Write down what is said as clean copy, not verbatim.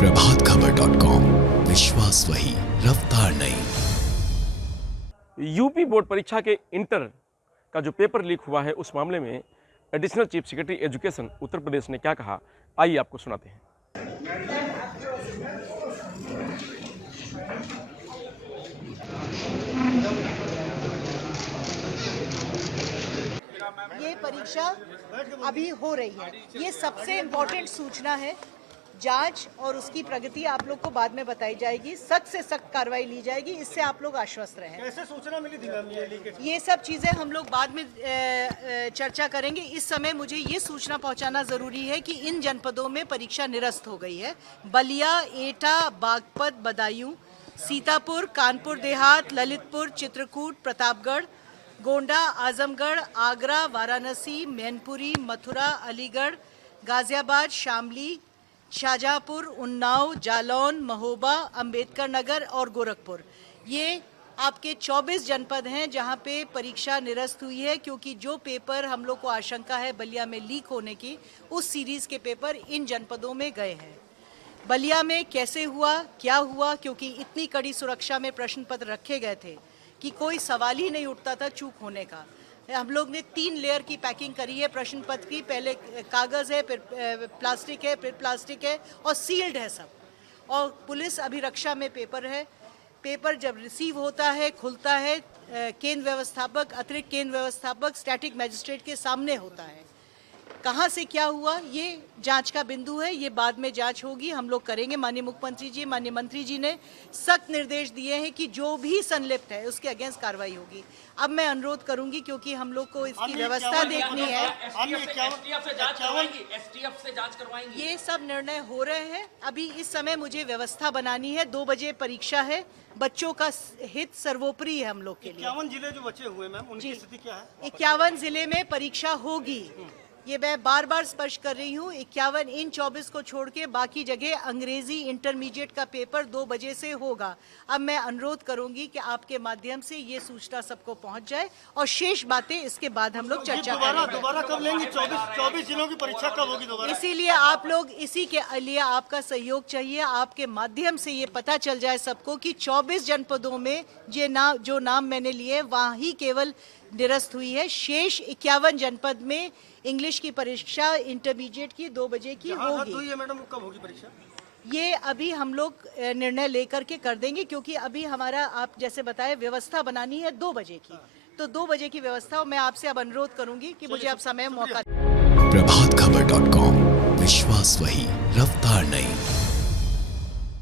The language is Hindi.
प्रभातखबर.com, विश्वास वही, रफ्तार नहीं। यूपी बोर्ड परीक्षा के इंटर का जो पेपर लीक हुआ है, उस मामले में additional chief secretary education Uttar Pradesh ने क्या कहा, आइए आपको सुनाते हैं। ये परीक्षा अभी हो रही है, ये सबसे इम्पोर्टेंट सूचना है। जांच और उसकी प्रगति आप लोग को बाद में बताई जाएगी, सख्त से सख्त कार्रवाई ली जाएगी, इससे आप लोग आश्वस्त रहें। कैसे सूचना मिली थी मैम ये सब चीज़ें हम लोग बाद में चर्चा करेंगे। इस समय मुझे ये सूचना पहुंचाना ज़रूरी है कि इन जनपदों में परीक्षा निरस्त हो गई है। बलिया, एटा, बागपत, बदायूं, सीतापुर, कानपुर देहात, ललितपुर, चित्रकूट, प्रतापगढ़, गोंडा, आजमगढ़, आगरा, वाराणसी, मैनपुरी, मथुरा, अलीगढ़, गाजियाबाद, शामली, शाहजहांपुर, उन्नाव, जालौन, महोबा, अंबेडकर नगर और गोरखपुर, ये आपके 24 जनपद हैं जहां पे परीक्षा निरस्त हुई है, क्योंकि जो पेपर हम लोग को आशंका है बलिया में लीक होने की, उस सीरीज के पेपर इन जनपदों में गए हैं। बलिया में कैसे हुआ, क्या हुआ, क्योंकि इतनी कड़ी सुरक्षा में प्रश्न पत्र रखे गए थे कि कोई सवाल ही नहीं उठता था चूक होने का। हम लोग ने 3 लेयर की पैकिंग करी है प्रश्न पत्र की, पहले कागज़ है, फिर प्लास्टिक है, फिर प्लास्टिक है और सील्ड है सब। और पुलिस अभिरक्षा में पेपर है। पेपर जब रिसीव होता है, खुलता है, केंद्र व्यवस्थापक, अतिरिक्त केंद्र व्यवस्थापक, स्टैटिक मैजिस्ट्रेट के सामने होता है। कहाँ से क्या हुआ ये जांच का बिंदु है, ये बाद में जांच होगी, हम लोग करेंगे। माननीय मुख्यमंत्री जी, माननीय मंत्री जी ने सख्त निर्देश दिए हैं कि जो भी संलिप्त है उसके अगेंस्ट कार्रवाई होगी। अब मैं अनुरोध करूंगी, क्योंकि हम लोग को इसकी व्यवस्था देखनी है, ये सब निर्णय हो रहे हैं। अभी इस समय मुझे व्यवस्था बनानी है, 2 बजे परीक्षा है, बच्चों का हित सर्वोपरि है हम लोग के लिए। 51 जिले जो बचे हुए मैम, उनकी स्थिति क्या है? 51 जिले में परीक्षा होगी, ये मैं बार बार स्पष्ट कर रही हूँ। 51 इन 24 को छोड़ के बाकी जगह अंग्रेजी इंटरमीडिएट का पेपर 2 बजे से होगा। अब मैं अनुरोध करूंगी कि आपके माध्यम से ये सूचना सबको पहुंच जाए और शेष बातें इसके बाद हम लोग चर्चा करेंगे। दोबारा कब लेंगे? 24 जिलों की परीक्षा कब होगी दोबारा? इसीलिए आप लोग, इसी के लिए आपका सहयोग चाहिए। आपके माध्यम से ये पता चल जाए सबको कि 24 जनपदों में जो नाम मैंने लिए वहाँ ही केवल निरस्त हुई है। शेष 51 जनपद में इंग्लिश की परीक्षा इंटरमीडिएट की 2 बजे की होगी। है मैडम, कब होगी परीक्षा? ये अभी हम लोग निर्णय लेकर के कर देंगे, क्योंकि अभी हमारा, आप जैसे बताए, व्यवस्था बनानी है 2 बजे की, तो 2 बजे की व्यवस्था मैं आपसे अब अनुरोध करूंगी कि मुझे अब समय मौका। प्रभातखबर.com, विश्वास वही, रफ्तार नहीं।